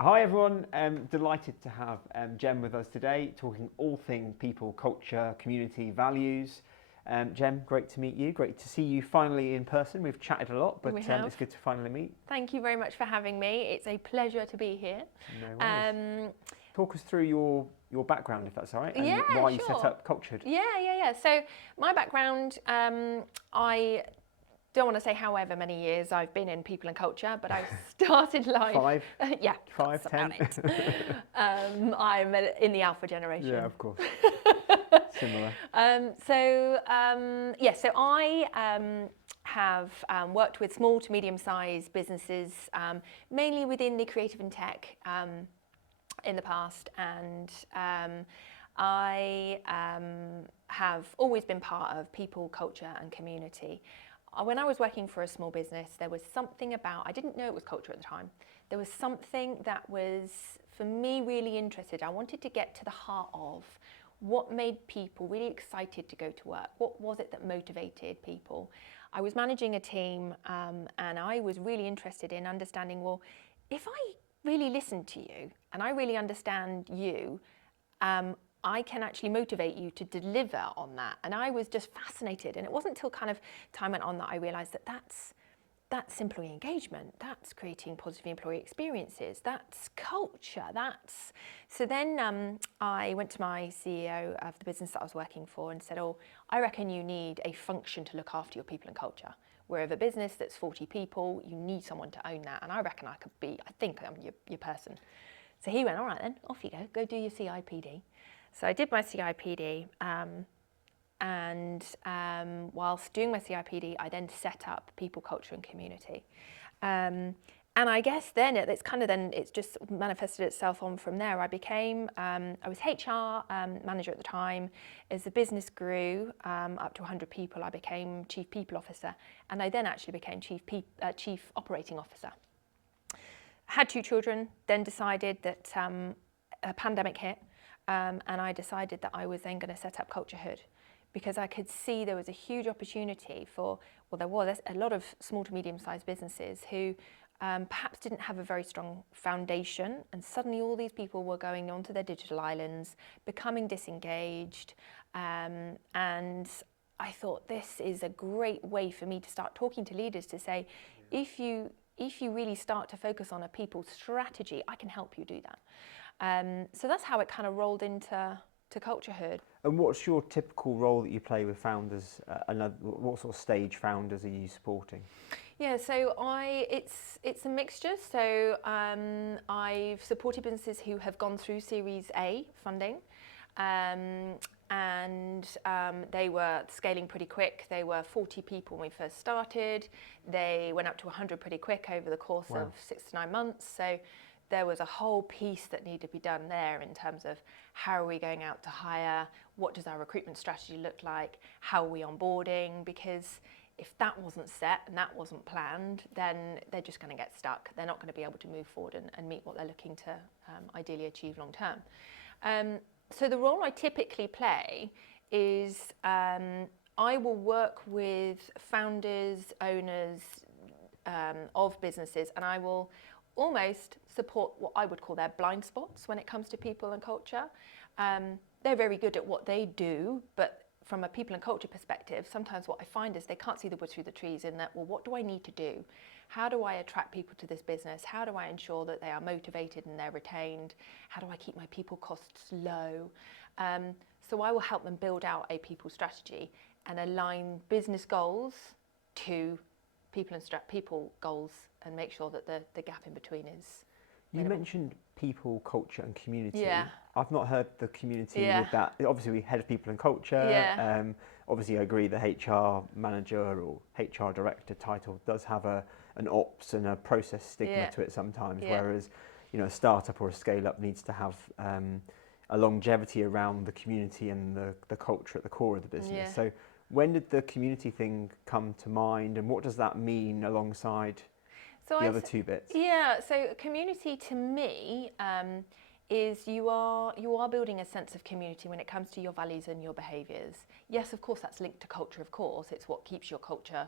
Hi everyone, delighted to have Gem with us today, talking all thing people, culture, community, values. Gem, great to meet you, great to see you finally in person. We've chatted a lot, but it's good to finally meet. Thank you very much for having me. It's a pleasure to be here. No worries. Talk us through your background, if that's all right, and Yeah, why you sure. set up Culturehood. Yeah. So my background, I don't want to say however many years I've been in people and culture, but I started life. 5? Yeah. 5, 10? I'm in the alpha generation. Yeah, of course. Similar. So I have worked with small to medium-sized businesses, mainly within the creative and tech in the past, and I have always been part of people, culture and community. When I was working for a small business, there was something about, I didn't know it was culture at the time, there was something that was, for me, really interested. I wanted to get to the heart of what made people really excited to go to work. What was it that motivated people? I was managing a team and I was really interested in understanding, well, if I really listen to you and I really understand you, I can actually motivate you to deliver on that. And I was just fascinated. And it wasn't until kind of time went on that I realized that that's employee engagement, that's creating positive employee experiences, that's culture, that's... So then I went to my CEO of the business that I was working for and said, oh, I reckon you need a function to look after your people and culture. We're a business that's 40 people, you need someone to own that. And I reckon I think I'm your person. So he went, all right then, off you go do your CIPD. So I did my CIPD, and whilst doing my CIPD, I then set up people, culture and community. And I guess then it's just manifested itself on from there. I became, I was HR manager at the time. As the business grew up to 100 people, I became Chief People Officer. And I then actually became Chief Operating Officer. Had 2 children, then decided that a pandemic hit. And I decided that I was then going to set up Culturehood, because I could see there was a huge opportunity for, well, there was a lot of small to medium-sized businesses who perhaps didn't have a very strong foundation, and suddenly all these people were going onto their digital islands, becoming disengaged, and I thought this is a great way for me to start talking to leaders to say, if you really start to focus on a people strategy, I can help you do that. So that's how it kind of rolled into Culturehood. And what's your typical role that you play with founders? What sort of stage founders are you supporting? Yeah, so it's a mixture. So I've supported businesses who have gone through Series A funding, and they were scaling pretty quick. They were 40 people when we first started. They went up to 100 pretty quick over the course of 6 to 9 months. So there was a whole piece that needed to be done there in terms of how are we going out to hire, what does our recruitment strategy look like, how are we onboarding, because if that wasn't set and that wasn't planned, then they're just going to get stuck. They're not going to be able to move forward and meet what they're looking to ideally achieve long term. So the role I typically play is I will work with founders, owners of businesses, and I will almost support what I would call their blind spots when it comes to people and culture. They're very good at what they do, but from a people and culture perspective, sometimes what I find is they can't see the wood through the trees in that, well, what do I need to do? How do I attract people to this business? How do I ensure that they are motivated and they're retained? How do I keep my people costs low? So I will help them build out a people strategy and align business goals to people goals and make sure that the gap in between is minimal. You mentioned people, culture and community. Yeah. I've not heard the community Yeah. with that. Obviously we head of people and culture. Yeah. Obviously I agree the HR manager or HR director title does have an ops and a process stigma to it sometimes, whereas a startup or a scale up needs to have a longevity around the community and the culture at the core of the business. Yeah. So when did the community thing come to mind, and what does that mean alongside the other 2 bits? Yeah, so community to me is you are building a sense of community when it comes to your values and your behaviours. Yes, of course, that's linked to culture, of course. It's what keeps your culture,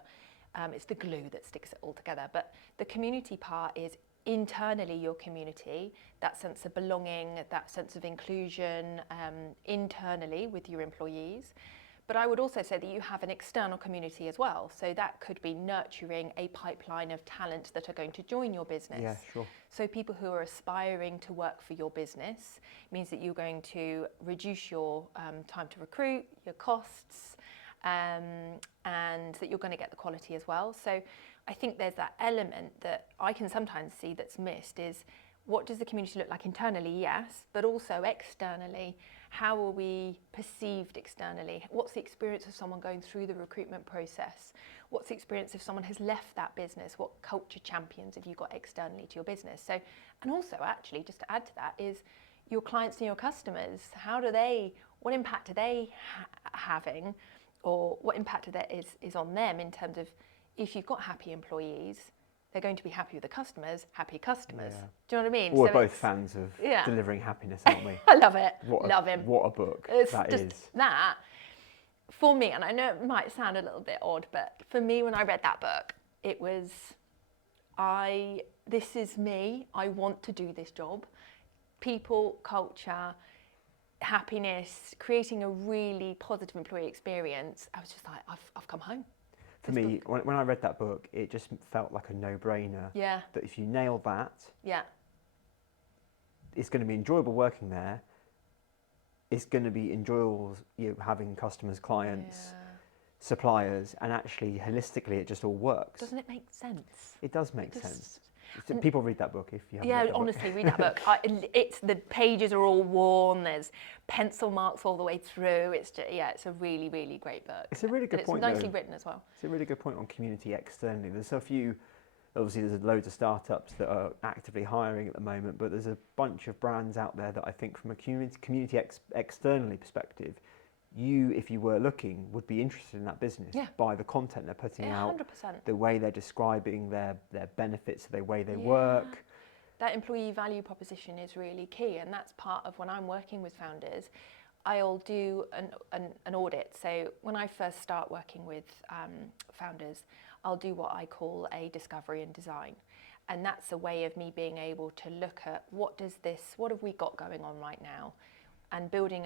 it's the glue that sticks it all together. But the community part is internally your community, that sense of belonging, that sense of inclusion internally with your employees. But I would also say that you have an external community as well. So that could be nurturing a pipeline of talent that are going to join your business. Yeah, sure. So people who are aspiring to work for your business means that you're going to reduce your time to recruit, your costs, and that you're going to get the quality as well. So I think there's that element that I can sometimes see that's missed is, what does the community look like internally? Yes, but also externally. How are we perceived externally? What's the experience of someone going through the recruitment process? What's the experience if someone has left that business? What culture champions have you got externally to your business? So, and also actually, just to add to that, is your clients and your customers, what impact are they having, or what impact is on them in terms of, if you've got happy employees, they're going to be happy with the customers, happy customers. Yeah. Do you know what I mean? We're So both fans of delivering happiness, aren't we? I love it. Love him. What a book that is. That, for me, and I know it might sound a little bit odd, but for me, when I read that book, it was, this is me, I want to do this job. People, culture, happiness, creating a really positive employee experience. I was just like, I've come home. For me, when I read that book, it just felt like a no-brainer. Yeah. That if you nail that, yeah, it's going to be enjoyable working there. It's going to be enjoyable, having customers, clients, suppliers, and actually holistically, it just all works. Doesn't it make sense? It does make sense. So people read that book if you haven't read the honestly, book. read that book. It's the pages are all worn. There's pencil marks all the way through. It's just, it's a really, really great book. It's a really good point. It's nicely written as well. It's a really good point on community externally. There's a few. Obviously, there's loads of startups that are actively hiring at the moment, but there's a bunch of brands out there that I think, from a community externally perspective, if you were looking, would be interested in that business by the content they're putting out, 100%. the way they're describing their benefits, the way they work. That employee value proposition is really key, and that's part of when I'm working with founders. I'll do an audit. So when I first start working with founders, I'll do what I call a discovery and design. And that's a way of me being able to look at what have we got going on right now, and building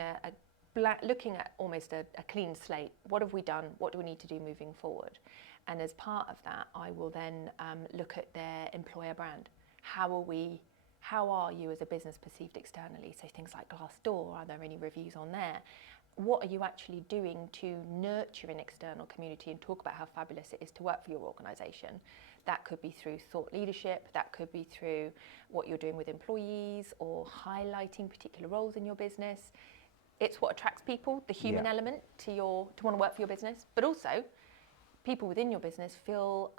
looking at almost a clean slate. What have we done? What do we need to do moving forward? And as part of that, I will then look at their employer brand. How are you as a business perceived externally? So things like Glassdoor, are there any reviews on there? What are you actually doing to nurture an external community and talk about how fabulous it is to work for your organisation? That could be through thought leadership, that could be through what you're doing with employees, or highlighting particular roles in your business. It's what attracts people, the human element to want to work for your business, but also people within your business feel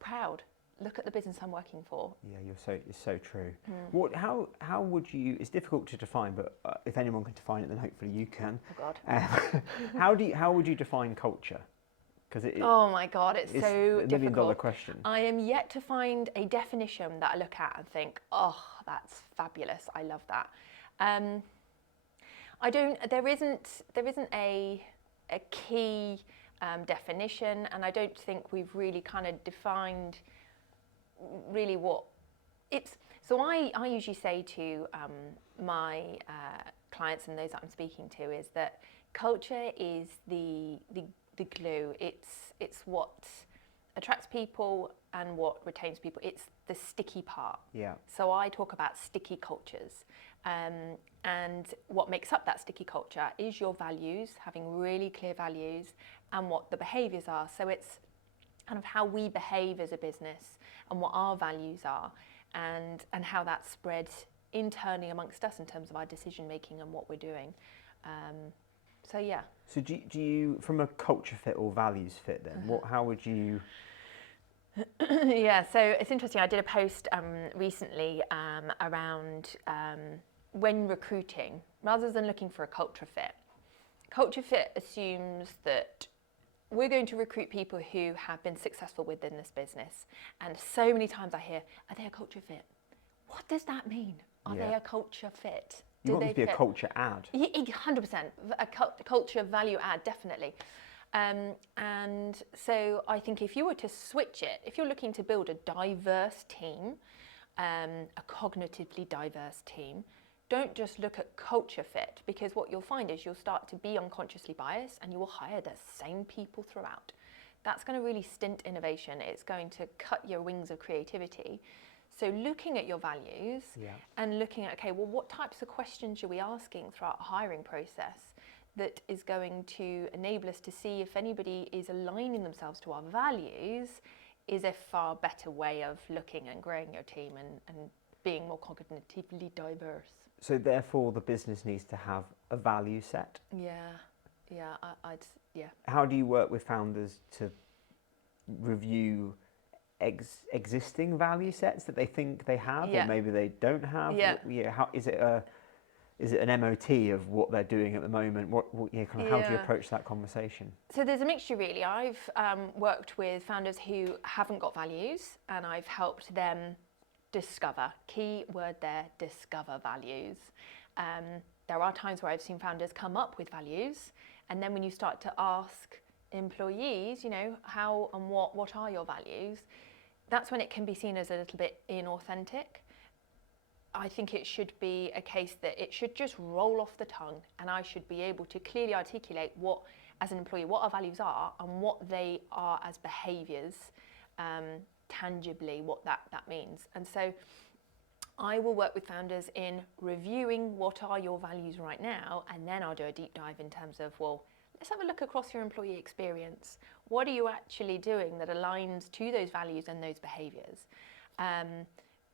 proud. Look at the business I'm working for. Yeah, it's so true. How would you? It's difficult to define, but if anyone can define it, then hopefully you can. Oh God. How would you define culture? Because oh my God, it's so $1 million difficult. question. I am yet to find a definition that I look at and think, oh, that's fabulous. I love that. There isn't a key definition, and I don't think we've really kind of defined really what it's. So I usually say to my clients and those that I'm speaking to is that culture is the glue. It's what attracts people and what retains people. It's the sticky part. Yeah. So I talk about sticky cultures. And what makes up that sticky culture is your values, having really clear values, and what the behaviours are. So it's kind of how we behave as a business and what our values are, and how that spreads internally amongst us in terms of our decision making and what we're doing. So yeah. So do you, from a culture fit or values fit then, how would you... Yeah, so it's interesting. I did a post recently around when recruiting, rather than looking for a culture fit assumes that we're going to recruit people who have been successful within this business. And so many times I hear, are they a culture fit? What does that mean? Are they a culture fit? You want them to be a culture add. 100%, a culture value add, definitely. And so I think if you were to switch it, if you're looking to build a diverse team, a cognitively diverse team. Don't just look at culture fit, because what you'll find is you'll start to be unconsciously biased and you will hire the same people throughout. That's going to really stint innovation. It's going to cut your wings of creativity. So looking at your values and looking at, okay, well, what types of questions are we asking throughout a hiring process that is going to enable us to see if anybody is aligning themselves to our values is a far better way of looking and growing your team and being more cognitively diverse. So therefore the business needs to have a value set? Yeah, I'd. How do you work with founders to review existing value sets that they think they have or maybe they don't have? How is it an MOT of what they're doing at the moment? How do you approach that conversation? So there's a mixture really. I've worked with founders who haven't got values, and I've helped them discover. Key word there, discover values. There are times where I've seen founders come up with values, and then when you start to ask employees, how and what are your values, that's when it can be seen as a little bit inauthentic. I think it should be a case that it should just roll off the tongue, and I should be able to clearly articulate what, as an employee, what our values are and what they are as behaviours, tangibly, what that means. And so I will work with founders in reviewing what are your values right now, and then I'll do a deep dive in terms of, well, let's have a look across your employee experience. What are you actually doing that aligns to those values and those behaviours?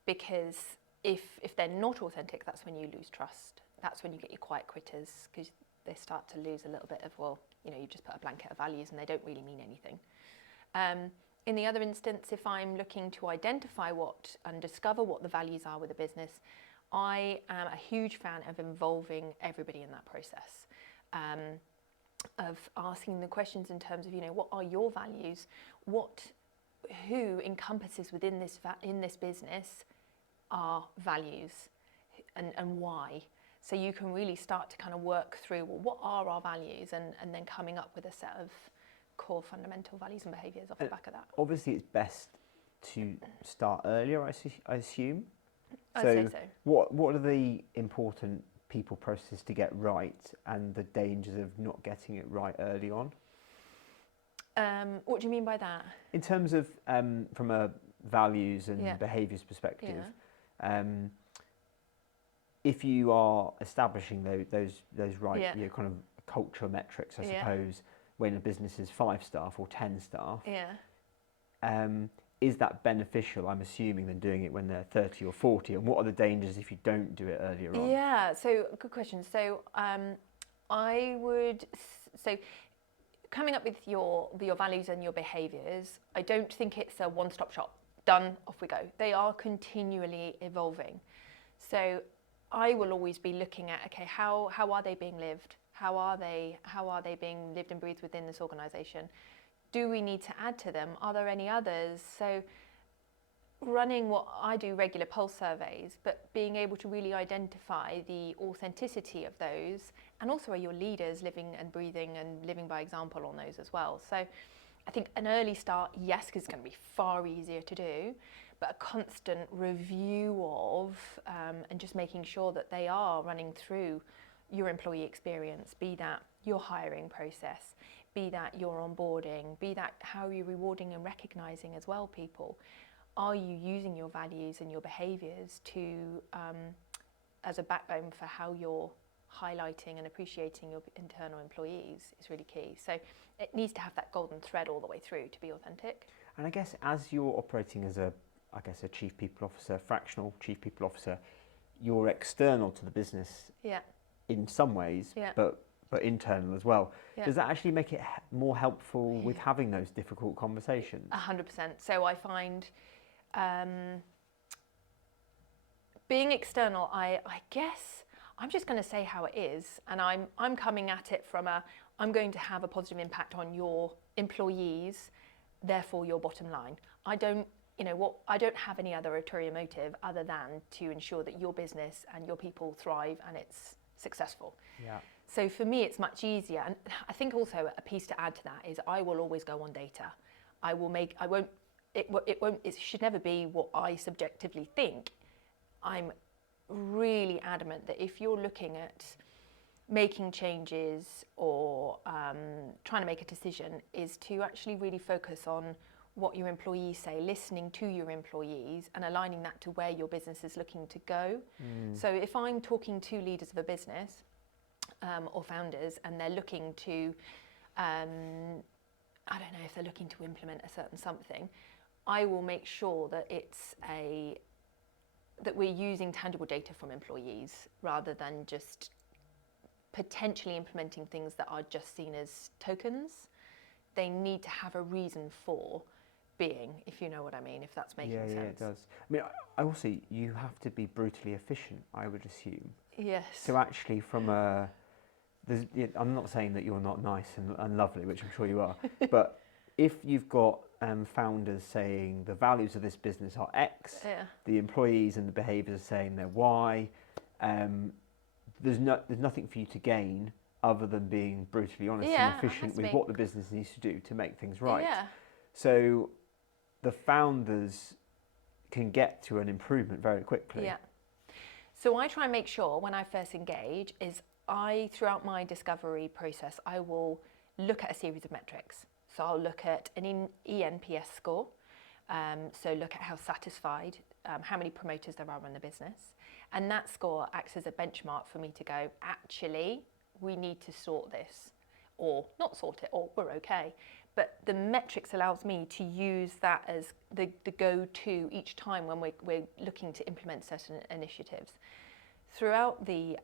Because if they're not authentic, that's when you lose trust. That's when you get your quiet quitters, because they start to lose a little bit of, you just put a blanket of values and they don't really mean anything. In the other instance, if I'm looking to identify and discover what the values are with a business, I am a huge fan of involving everybody in that process, of asking the questions in terms of, what are your values? Who encompasses within this business are values and why? So you can really start to kind of work through, well, what are our values, and then coming up with a set of core fundamental values and behaviours off the back of that. Obviously, it's best to start earlier, I assume. I'd say so. What are the important people processes to get right, and the dangers of not getting it right early on? What do you mean by that? In terms of from a values and behaviours perspective, if you are establishing those right kind of culture metrics, I suppose, when a business is 5 staff or 10 staff, is that beneficial, I'm assuming, than doing it when they're 30 or 40? And what are the dangers if you don't do it earlier on? Yeah, so good question. So coming up with your values and your behaviours, I don't think it's a one-stop shop. Done, off we go. They are continually evolving. So I will always be looking at, okay, how are they being lived? How are they being lived and breathed within this organisation? Do we need to add to them? Are there any others? So running what I do, regular pulse surveys, but being able to really identify the authenticity of those, and also are your leaders living and breathing and living by example on those as well. So I think an early start, yes, because it's going to be far easier to do, but a constant review of and just making sure that they are running through your employee experience, be that your hiring process, be that your onboarding, be that how you're rewarding and recognising as well people. Are you using your values and your behaviours to as a backbone for how you're highlighting and appreciating your internal employees is really key. So it needs to have that golden thread all the way through to be authentic. And I guess as you're operating as a chief people officer, fractional chief people officer, you're external to the business in some ways, but internal as well. Does that actually make it more helpful with having those difficult conversations? 100%. So I find being external, I guess I'm just going to say how it is, and I'm coming at it from I'm going to have a positive impact on your employees, therefore your bottom line. I don't have any other ulterior motive other than to ensure that your business and your people thrive and it's successful. Yeah. So for me, it's much easier. And I think also a piece to add to that is I will always go on data. I won't it should never be what I subjectively think. I'm really adamant that if you're looking at making changes or trying to make a decision, is to actually really focus on what your employees say, listening to your employees and aligning that to where your business is looking to go. So if I'm talking to leaders of a business or founders, and they're looking to, I don't know, if they're looking to implement a certain something, I will make sure that that we're using tangible data from employees rather than just potentially implementing things that are just seen as tokens. They need to have a reason for being, if you know what I mean, if that's making sense. Yeah, it does. I mean, I also, you have to be brutally efficient, I would assume. Yes. So actually from I'm not saying that you're not nice and lovely, which I'm sure you are, but if you've got founders saying the values of this business are X, the employees and the behaviours are saying they're Y, there's nothing for you to gain other than being brutally honest and efficient with what the business needs to do to make things right. So the founders can get to an improvement very quickly. So I try and make sure when I first engage is throughout my discovery process, I will look at a series of metrics. So I'll look at an ENPS score, so look at how satisfied, how many promoters there are in the business. And that score acts as a benchmark for me to go, actually, we need to sort this, or not sort it, or we're okay. But the metrics allows me to use that as the go-to each time when we're looking to implement certain initiatives. Throughout the,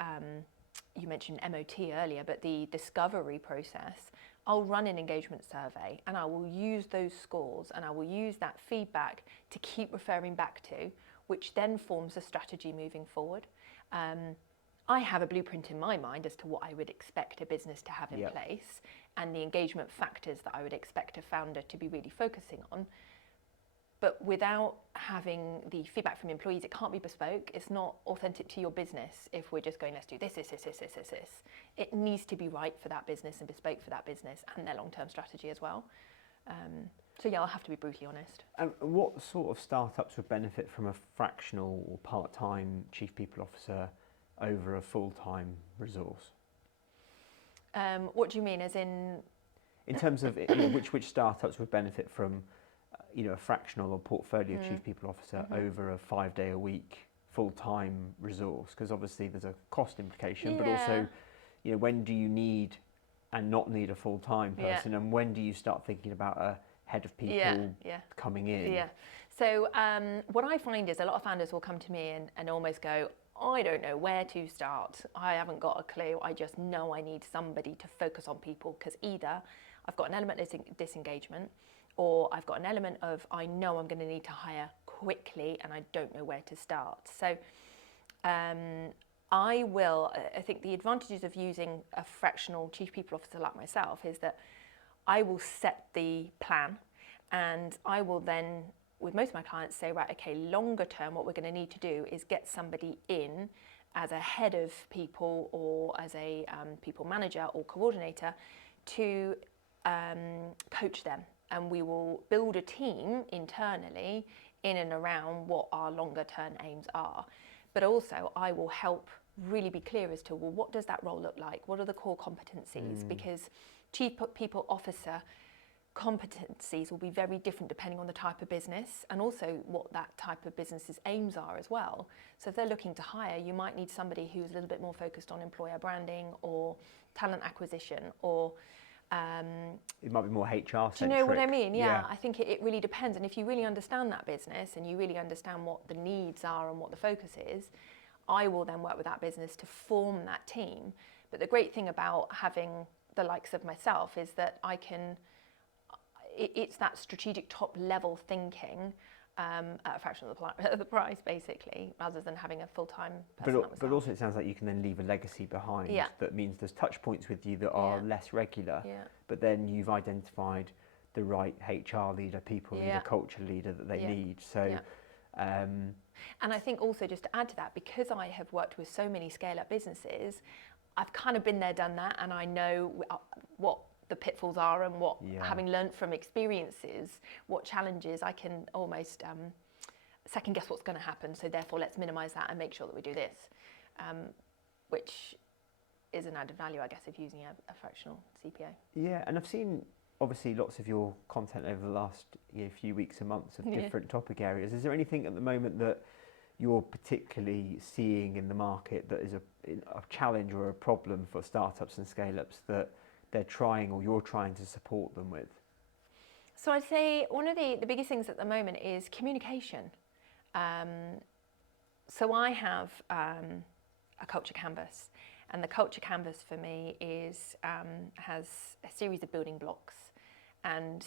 you mentioned MOT earlier, but the discovery process, I'll run an engagement survey and I will use those scores and I will use that feedback to keep referring back to, which then forms a strategy moving forward. I have a blueprint in my mind as to what I would expect a business to have in place and the engagement factors that I would expect a founder to be really focusing on. But without having the feedback from employees, it can't be bespoke. It's not authentic to your business if we're just going, let's do this. It needs to be right for that business and bespoke for that business and their long-term strategy as well. So yeah, I'll have to be brutally honest. And what sort of startups would benefit from a fractional or part-time chief people officer over a full-time resource? What do you mean, as in? In terms of which startups would benefit from a fractional or portfolio chief people officer over a 5-day-a-week full-time resource? Because obviously there's a cost implication, but also, when do you need and not need a full-time person, and when do you start thinking about a head of people coming in? So what I find is a lot of founders will come to me and almost go, I don't know where to start. I haven't got a clue. I just know I need somebody to focus on people, because either I've got an element of disengagement, or I've got an element of I know I'm going to need to hire quickly and I don't know where to start. So I think the advantages of using a fractional chief people officer like myself is that I will set the plan, and I will then, with most of my clients, say, right, okay, longer term, what we're going to need to do is get somebody in as a head of people or as a people manager or coordinator to coach them. And we will build a team internally in and around what our longer term aims are. But also I will help really be clear as to, well, what does that role look like? What are the core competencies? Because chief people officer competencies will be very different depending on the type of business and also what that type of business's aims are as well. So if they're looking to hire, you might need somebody who's a little bit more focused on employer branding or talent acquisition, or it might be more HR centric. Do you know what I mean? Yeah. I think it really depends. And if you really understand that business and you really understand what the needs are and what the focus is, I will then work with that business to form that team. But the great thing about having the likes of myself is that it's that strategic top level thinking at a fraction of the price, basically, rather than having a full-time person. But also it sounds like you can then leave a legacy behind that means there's touch points with you that are less regular, but then you've identified the right HR leader, people leader, culture leader that they need. So, and I think also, just to add to that, because I have worked with so many scale-up businesses, I've kind of been there, done that, and I know what the pitfalls are and what, having learnt from experiences, what challenges I can almost second guess what's going to happen. So therefore, let's minimise that and make sure that we do this, which is an added value, I guess, of using a fractional CPO. Yeah, and I've seen obviously lots of your content over the last few weeks and months of different topic areas. Is there anything at the moment that you're particularly seeing in the market that is a challenge or a problem for startups and scale-ups that they're trying or you're trying to support them with? So I'd say one of the biggest things at the moment is communication. So I have a culture canvas, and the culture canvas for me has a series of building blocks. And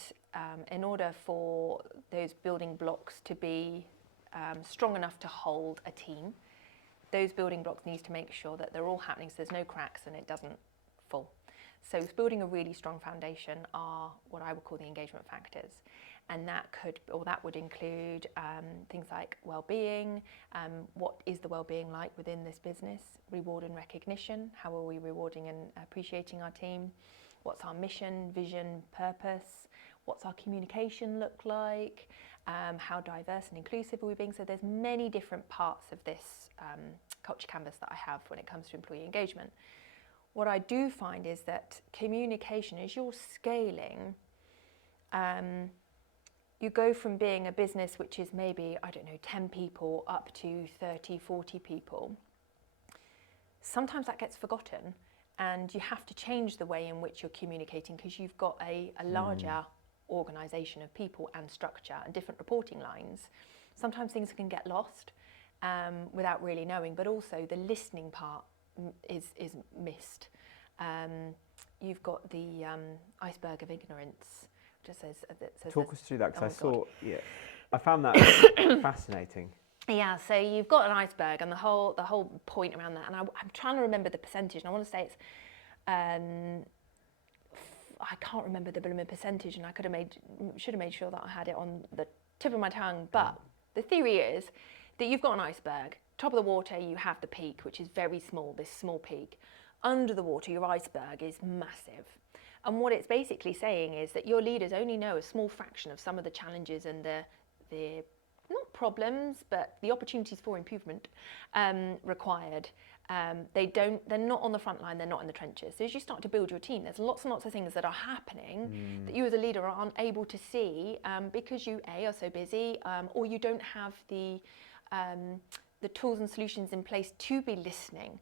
in order for those building blocks to be strong enough to hold a team, those building blocks need to make sure that they're all happening so there's no cracks and it doesn't fall. So building a really strong foundation are what I would call the engagement factors. And that would include things like well-being, what is the well-being like within this business, reward and recognition, how are we rewarding and appreciating our team, what's our mission, vision, purpose, what's our communication look like, how diverse and inclusive are we being. So there's many different parts of this culture canvas that I have when it comes to employee engagement. What I do find is that communication, as you're scaling, you go from being a business which is maybe, 10 people up to 30, 40 people. Sometimes that gets forgotten and you have to change the way in which you're communicating because you've got a larger organisation of people and structure and different reporting lines. Sometimes things can get lost without really knowing, but also the listening part is missed. You've got the iceberg of ignorance. Just says talk us through that because I found that fascinating. Yeah, so you've got an iceberg and the whole point around that, and I'm trying to remember the percentage, and I want to say it's I can't remember the blooming percentage, and I should have made sure that I had it on the tip of my tongue. But the theory is that you've got an iceberg. Top of the water, you have the peak, which is very small. This small peak. Under the water, your iceberg is massive. And what it's basically saying is that your leaders only know a small fraction of some of the challenges and the not problems, but the opportunities for improvement required. They're not on the front line, they're not in the trenches. So as you start to build your team, there's lots and lots of things that are happening that you as a leader aren't able to see because you are so busy, or you don't have the tools and solutions in place to be listening.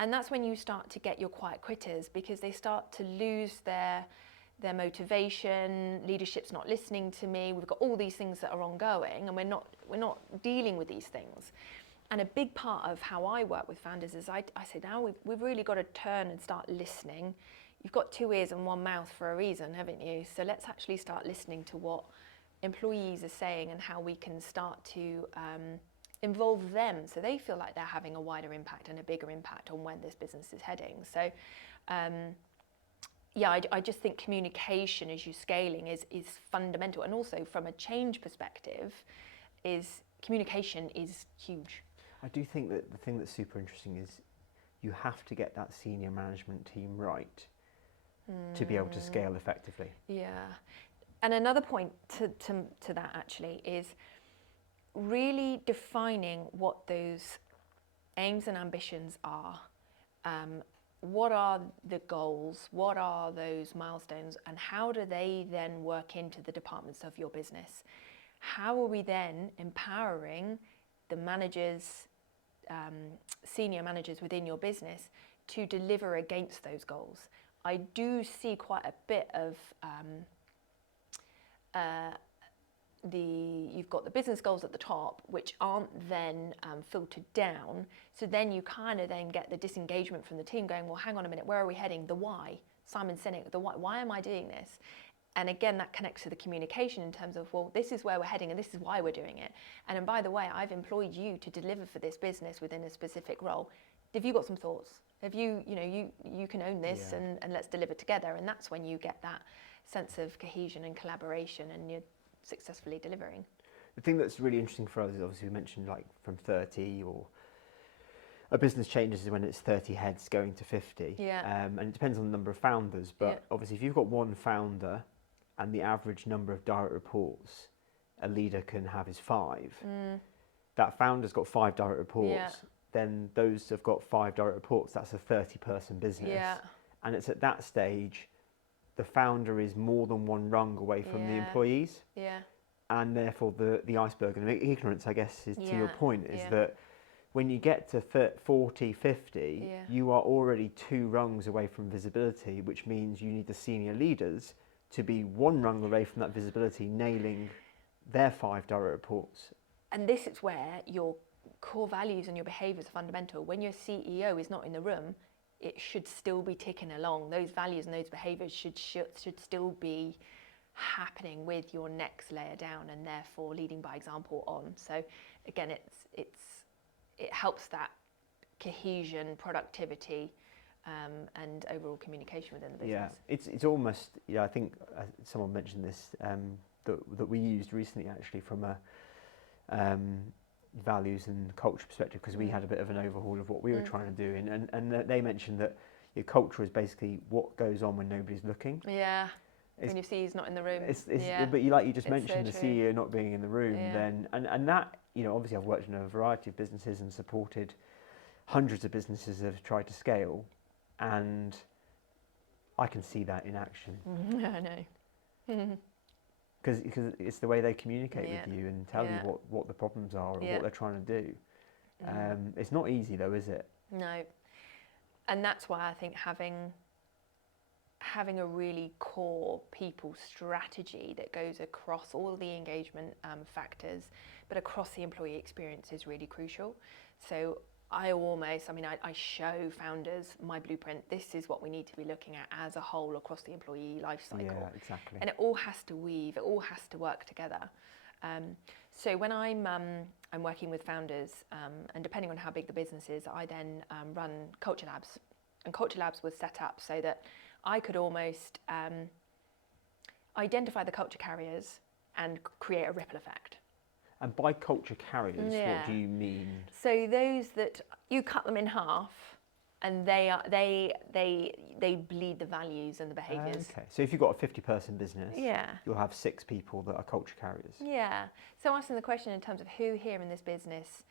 And that's when you start to get your quiet quitters, because they start to lose their motivation. Leadership's not listening to me. We've got all these things that are ongoing, and we're not dealing with these things. And a big part of how I work with founders is I say, now we've really got to turn and start listening. You've got 2 ears and 1 mouth for a reason, haven't you? So let's actually start listening to what employees are saying and how we can start to involve them so they feel like they're having a wider impact and a bigger impact on when this business is heading. So I just think communication as you're scaling is fundamental, and also from a change perspective communication is huge. I do think that the thing that's super interesting is you have to get that senior management team right to be able to scale effectively. Yeah, and another point to that actually is really defining what those aims and ambitions are. What are the goals? What are those milestones? And how do they then work into the departments of your business? How are we then empowering the managers, senior managers within your business to deliver against those goals? I do see quite a bit of you've got the business goals at the top, which aren't then filtered down. So then you kind of then get the disengagement from the team going, well, hang on a minute, where are we heading? The why. Simon Sinek, the why am I doing this? And again, that connects to the communication in terms of, well, this is where we're heading and this is why we're doing it. And by the way, I've employed you to deliver for this business within a specific role. Have you got some thoughts? Have you can own this and let's deliver together. And that's when you get that sense of cohesion and collaboration and you're successfully delivering. The thing that's really interesting for us is obviously we mentioned like from 30 or a business changes is when it's 30 heads going to 50. Yeah. And it depends on the number of founders. But obviously, if you've got one founder and the average number of direct reports a leader can have is 5, that founder's got 5 direct reports, then those have got 5 direct reports. That's a 30-person business. Yeah. And it's at that stage, the founder is more than one rung away from the employees. Yeah. And therefore, the iceberg and the ignorance, I guess, is to your point, is Yeah. that when you get to 40, 50, you are already 2 rungs away from visibility, which means you need the senior leaders to be 1 rung away from that visibility, nailing their 5 direct reports. And this is where your core values and your behaviours are fundamental. When your CEO is not in the room, it should still be ticking along. Those values and those behaviours should still be happening with your next layer down, and therefore leading by example on. So again, it helps that cohesion, productivity, and overall communication within the business. Yeah, it's almost, I think someone mentioned this that we used recently actually from a values and culture perspective, because we had a bit of an overhaul of what we were trying to do, and they mentioned that your culture is basically what goes on when nobody's looking. Yeah. When your CEO's not in the room. But you just mentioned so the true. CEO not being in the room, then and that, obviously I've worked in a variety of businesses and supported hundreds of businesses that have tried to scale, and I can see that in action. I know. Because it's the way they communicate with you and tell you what the problems are or what they're trying to do. It's not easy though, is it? No. And that's why I think having a really core people strategy that goes across all the engagement factors, but across the employee experience is really crucial. So I show founders my blueprint. This is what we need to be looking at as a whole across the employee life cycle. Yeah, exactly. And it all has to weave, it all has to work together. So when I'm working with founders, and depending on how big the business is, I then run Culture Labs. And Culture Labs was set up so that I could almost identify the culture carriers and create a ripple effect. And by culture carriers, what do you mean? So those that you cut them in half, and they bleed the values and the behaviours. Okay, so if you've got a 50-person business, Yeah. you'll have 6 people that are culture carriers. Yeah. So asking the question in terms of who here in this business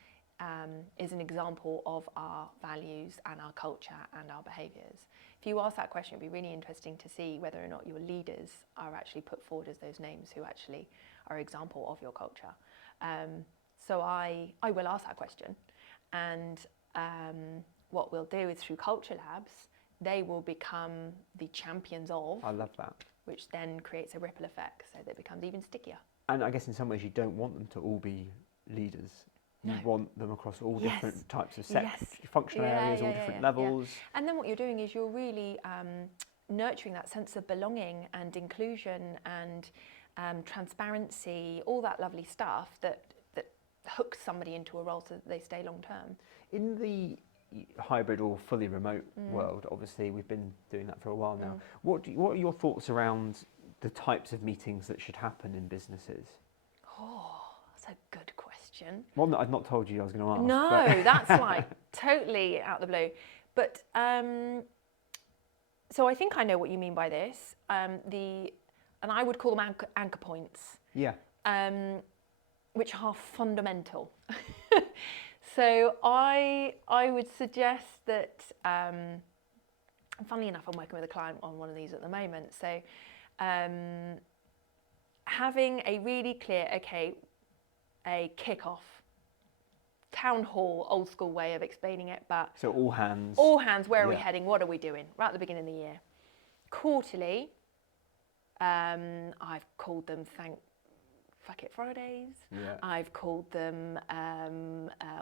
is an example of our values and our culture and our behaviours. If you ask that question, it'd be really interesting to see whether or not your leaders are actually put forward as those names who actually are an example of your culture. So I will ask that question, and what we'll do is through Culture Labs, they will become the champions of. I love that. Which then creates a ripple effect, so that it becomes even stickier. And I guess in some ways you don't want them to all be leaders. You want them across all different types of functional areas, all different levels. And then what you're doing is you're really nurturing that sense of belonging and inclusion and transparency, all that lovely stuff that hooks somebody into a role so that they stay long term. In the hybrid or fully remote world, obviously we've been doing that for a while now. What are your thoughts around the types of meetings that should happen in businesses? Oh, that's a good question. One that I've not told you I was going to ask. No, that's like totally out of the blue. But so I think I know what you mean by this. And I would call them anchor points. Yeah. Which are fundamental. So I would suggest that, funnily enough, I'm working with a client on one of these at the moment. So having a really clear, a kick-off, town hall, old school way of explaining it, but... So all hands. All hands, where are we heading? What are we doing? Right at the beginning of the year. Quarterly, I've called them Fuck It Fridays. Yeah. I've called them,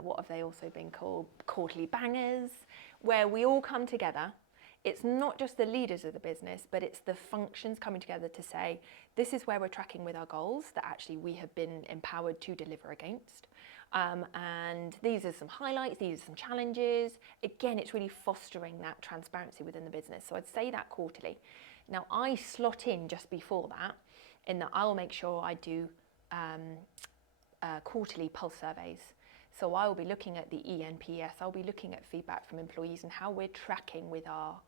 what have they also been called? Quarterly Bangers, where we all come together. It's not just the leaders of the business, but it's the functions coming together to say, this is where we're tracking with our goals that actually we have been empowered to deliver against. And these are some highlights, these are some challenges. Again, it's really fostering that transparency within the business. So I'd say that quarterly. Now, I slot in just before that, in that I'll make sure I do quarterly pulse surveys. So I'll be looking at the ENPS, I'll be looking at feedback from employees and how we're tracking with our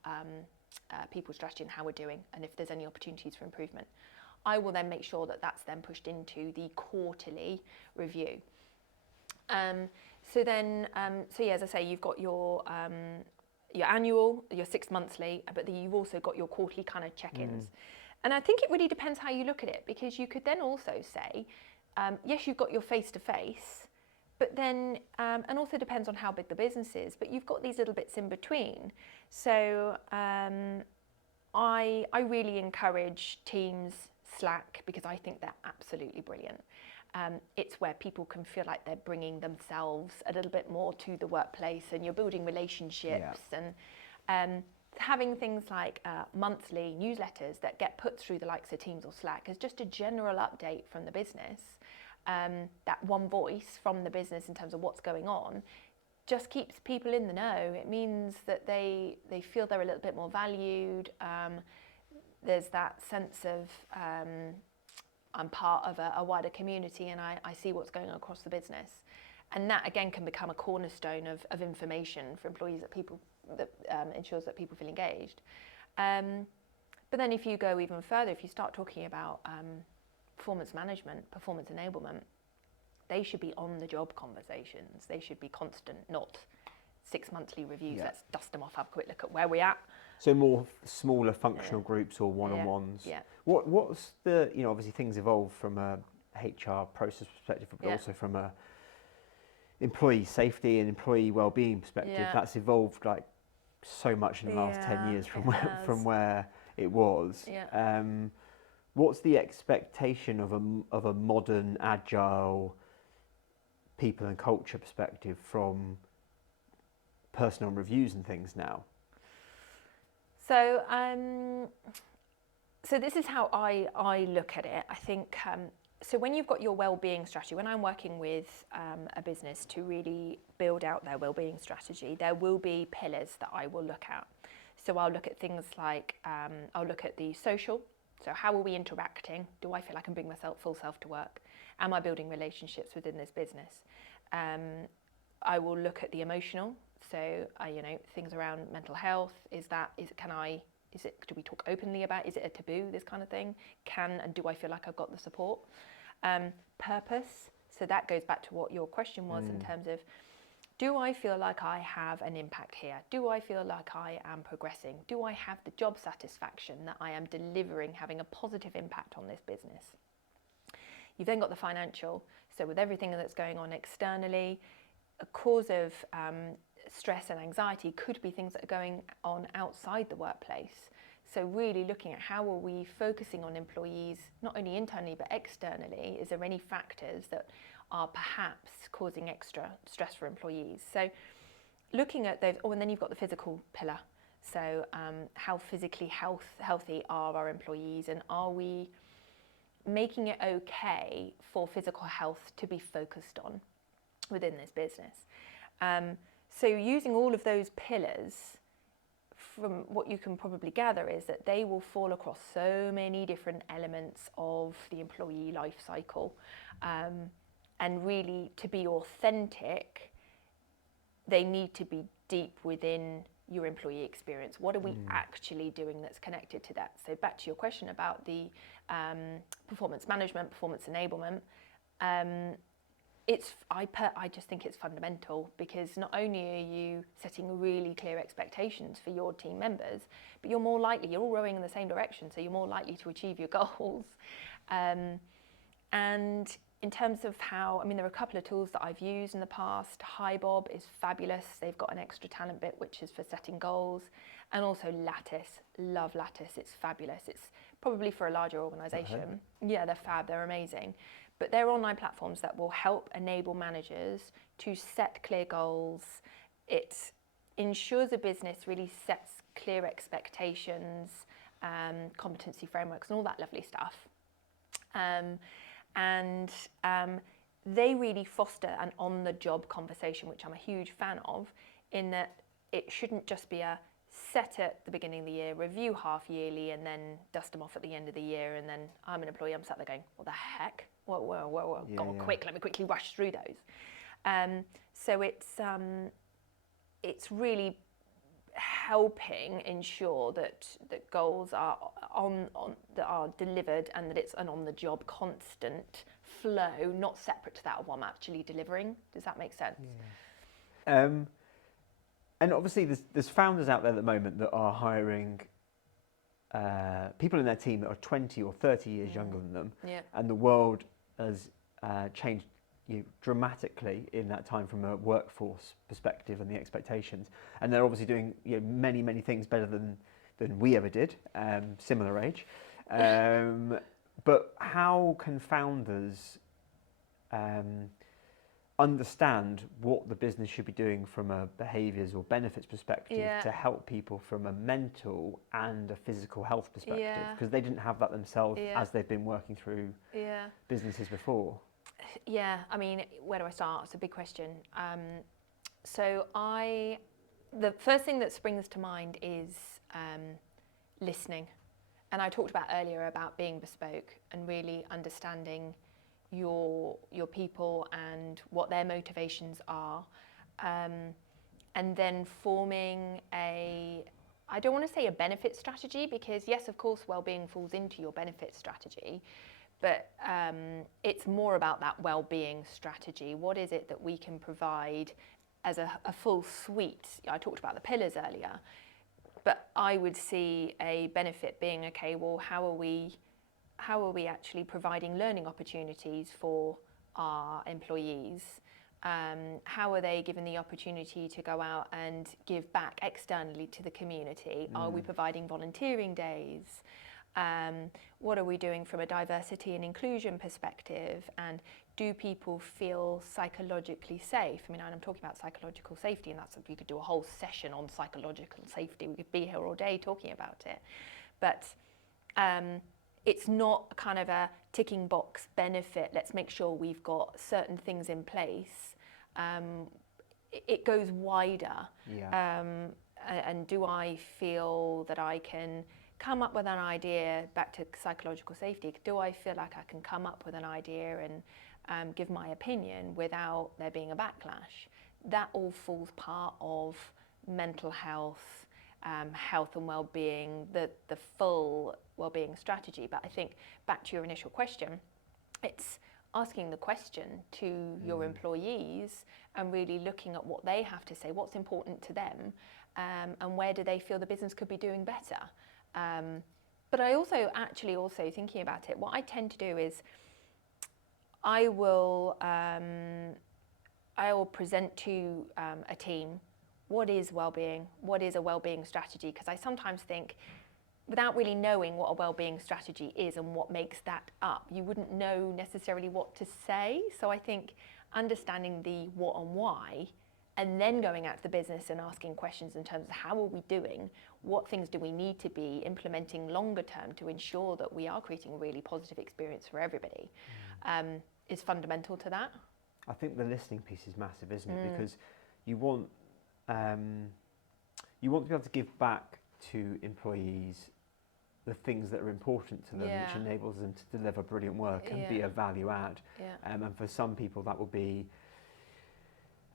people strategy and how we're doing, and if there's any opportunities for improvement. I will then make sure that that's then pushed into the quarterly review. So yeah, as I say, you've got your annual, your 6 monthly, but then you've also got your quarterly kind of check-ins. And I think it really depends how you look at it, because you could then also say, yes, you've got your face-to-face, but then, and also depends on how big the business is, but you've got these little bits in between. So I really encourage Teams, Slack, because I think they're absolutely brilliant. It's where people can feel like they're bringing themselves a little bit more to the workplace, and you're building relationships, and having things like monthly newsletters that get put through the likes of Teams or Slack as just a general update from the business. That one voice from the business in terms of what's going on just keeps people in the know. It means that they feel they're a little bit more valued. There's that sense of I'm part of a wider community, and I see what's going on across the business. And that again can become a cornerstone of information for employees that ensures that people feel engaged. But then if you go even further, if you start talking about performance management, performance enablement, they should be on the job conversations. They should be constant, not 6 monthly reviews. Let's dust them off, have a quick look at where we're at. So more smaller functional groups or one-on-ones. Yeah. What's the, obviously things evolve from a HR process perspective, but also from a employee safety and employee well-being perspective. Yeah. That's evolved like so much in the last 10 years from where it was. Yeah. What's the expectation of a modern, agile people and culture perspective from personal reviews and things now? So, so this is how I look at it. I think, so when you've got your well-being strategy, when I'm working with a business to really build out their well-being strategy, there will be pillars that I will look at. So I'll look at things like, I'll look at the social. So how are we interacting? Do I feel I can bring myself full self to work? Am I building relationships within this business? I will look at the emotional. So, things around mental health, do we talk openly about, is it a taboo, this kind of thing? And do I feel like I've got the support? Purpose, so that goes back to what your question was in terms of, do I feel like I have an impact here? Do I feel like I am progressing? Do I have the job satisfaction that I am delivering, having a positive impact on this business? You've then got the financial, so with everything that's going on externally, a cause of stress and anxiety could be things that are going on outside the workplace. So really looking at how are we focusing on employees, not only internally but externally. Is there any factors that are perhaps causing extra stress for employees? So looking at those, and then you've got the physical pillar. So how physically healthy are our employees, and are we making it okay for physical health to be focused on within this business? So using all of those pillars, from what you can probably gather is that they will fall across so many different elements of the employee life cycle. And really, to be authentic, they need to be deep within your employee experience. What are we actually doing that's connected to that? So back to your question about the performance management, performance enablement, I just think it's fundamental, because not only are you setting really clear expectations for your team members, but you're all rowing in the same direction, so you're more likely to achieve your goals. And in terms of there are a couple of tools that I've used in the past. HiBob is fabulous. They've got an extra talent bit, which is for setting goals. And also Lattice. Love Lattice. It's fabulous. It's probably for a larger organisation. Yeah, they're fab. They're amazing. But they're online platforms that will help enable managers to set clear goals. It ensures a business really sets clear expectations, competency frameworks, and all that lovely stuff. And they really foster an on-the-job conversation, which I'm a huge fan of, in that it shouldn't just be a set at the beginning of the year, review half yearly, and then dust them off at the end of the year, and then I'm an employee, I'm sat there going, what the heck? Whoa, go on quick, let me quickly rush through those. So it's really helping ensure that goals are that are delivered, and that it's an on-the-job constant flow, not separate to that of what I'm actually delivering. Does that make sense? Yeah. And obviously there's founders out there at the moment that are hiring people in their team that are 20 or 30 years younger than them, and the world has changed dramatically in that time from a workforce perspective and the expectations, and they're obviously doing many things better than we ever did, similar age. But how can founders understand what the business should be doing from a behaviours or benefits perspective to help people from a mental and a physical health perspective? Because they didn't have that themselves as they've been working through businesses before. Yeah, I mean, where do I start? It's a big question. So the first thing that springs to mind is listening. And I talked about earlier about being bespoke and really understanding your people and what their motivations are, and then forming I don't want to say a benefit strategy, because yes, of course, well-being falls into your benefit strategy, but it's more about that well-being strategy. What is it that we can provide as a full suite? I talked about the pillars earlier, but I would see a benefit being, okay, well, how are we actually providing learning opportunities for our employees? How are they given the opportunity to go out and give back externally to the community? Are we providing volunteering days? What are we doing from a diversity and inclusion perspective? And do people feel psychologically safe? I mean, I'm talking about psychological safety, and we could do a whole session on psychological safety. We could be here all day talking about it. But it's not kind of a ticking box benefit. Let's make sure we've got certain things in place. It goes wider. And do I feel that I can come up with an idea, back to psychological safety, do I feel like I can come up with an idea and give my opinion without there being a backlash? That all falls part of mental health, health and well-being, the full well-being strategy. But I think back to your initial question, it's asking the question to your employees and really looking at what they have to say, what's important to them, and where do they feel the business could be doing better. But I also thinking about it, what I tend to do is I will present to a team what is well-being, what is a well-being strategy, because I sometimes think, without really knowing what a well-being strategy is and what makes that up, you wouldn't know necessarily what to say. So I think understanding the what and why, and then going out to the business and asking questions in terms of how are we doing, what things do we need to be implementing longer term to ensure that we are creating a really positive experience for everybody, is fundamental to that. I think the listening piece is massive, isn't it? Because you want to be able to give back to employees the things that are important to them, which enables them to deliver brilliant work and be a value add. And for some people that will be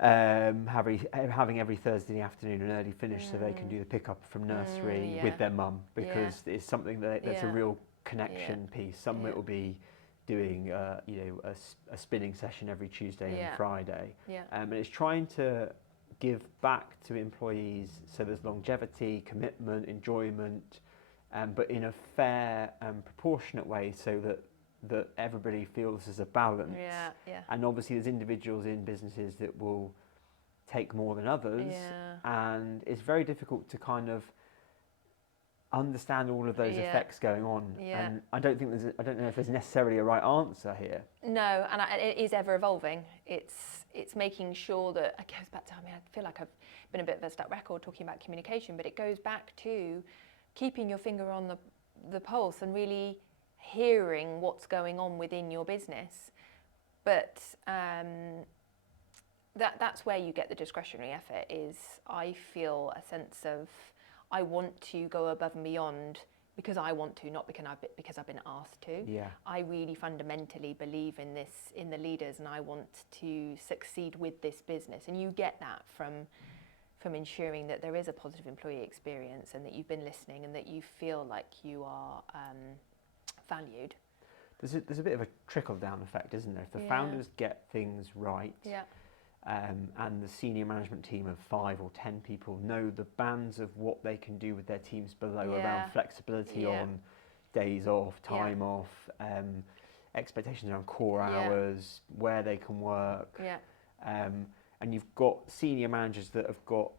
having every Thursday afternoon an early finish so they can do the pickup from nursery with their mum, because it's something that's a real connection piece. Some it will be doing a spinning session every Tuesday and Friday, and it's trying to give back to employees so there's longevity, commitment, enjoyment, but in a fair and proportionate way, so that everybody feels there's a balance. And obviously there's individuals in businesses that will take more than others, and it's very difficult to kind of understand all of those effects going on. And I don't know if there's necessarily a right answer here. No, and it is ever evolving. It's making sure that it goes back to, I feel like I've been a bit of a stuck record talking about communication, but it goes back to keeping your finger on the pulse and really hearing what's going on within your business. But that's where you get the discretionary effort, is I feel a sense of I want to go above and beyond because I want to, not because I've been asked to. Yeah. I really fundamentally believe in this, in the leaders, and I want to succeed with this business. And you get that from ensuring that there is a positive employee experience, and that you've been listening, and that you feel like you are valued. There's a bit of a trickle-down effect, isn't there? If the founders get things right, and the senior management team of 5 or 10 people know the bands of what they can do with their teams below around flexibility on days off, time off, expectations around core hours, where they can work. And you've got senior managers that have got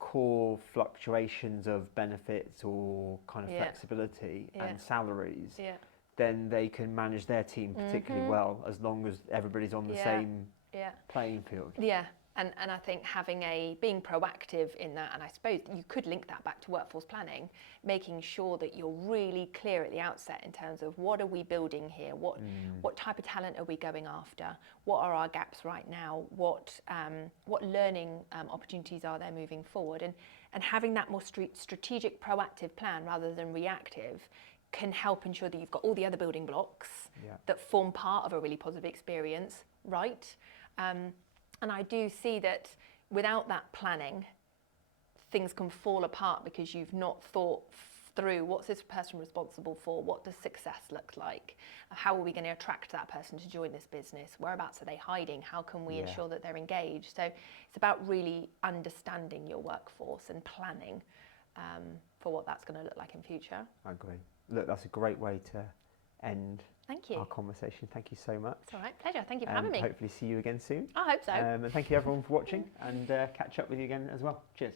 core fluctuations of benefits or kind of flexibility and salaries, then they can manage their team particularly well, as long as everybody's on the same playing field. And I think being proactive in that, and I suppose you could link that back to workforce planning, making sure that you're really clear at the outset in terms of what are we building here, what type of talent are we going after, what are our gaps right now, what learning opportunities are there moving forward, and having that more strategic, proactive plan rather than reactive can help ensure that you've got all the other building blocks that form part of a really positive experience, right? And I do see that without that planning, things can fall apart because you've not thought through what's this person responsible for, what does success look like, how are we going to attract that person to join this business, whereabouts are they hiding, how can we ensure that they're engaged. So it's about really understanding your workforce and planning for what that's going to look like in future. I agree. Look, that's a great way to end our conversation. Thank you so much. It's all right, pleasure. Thank you for having me. Hopefully see you again soon. I hope so. And thank you everyone for watching, and catch up with you again as well. Cheers.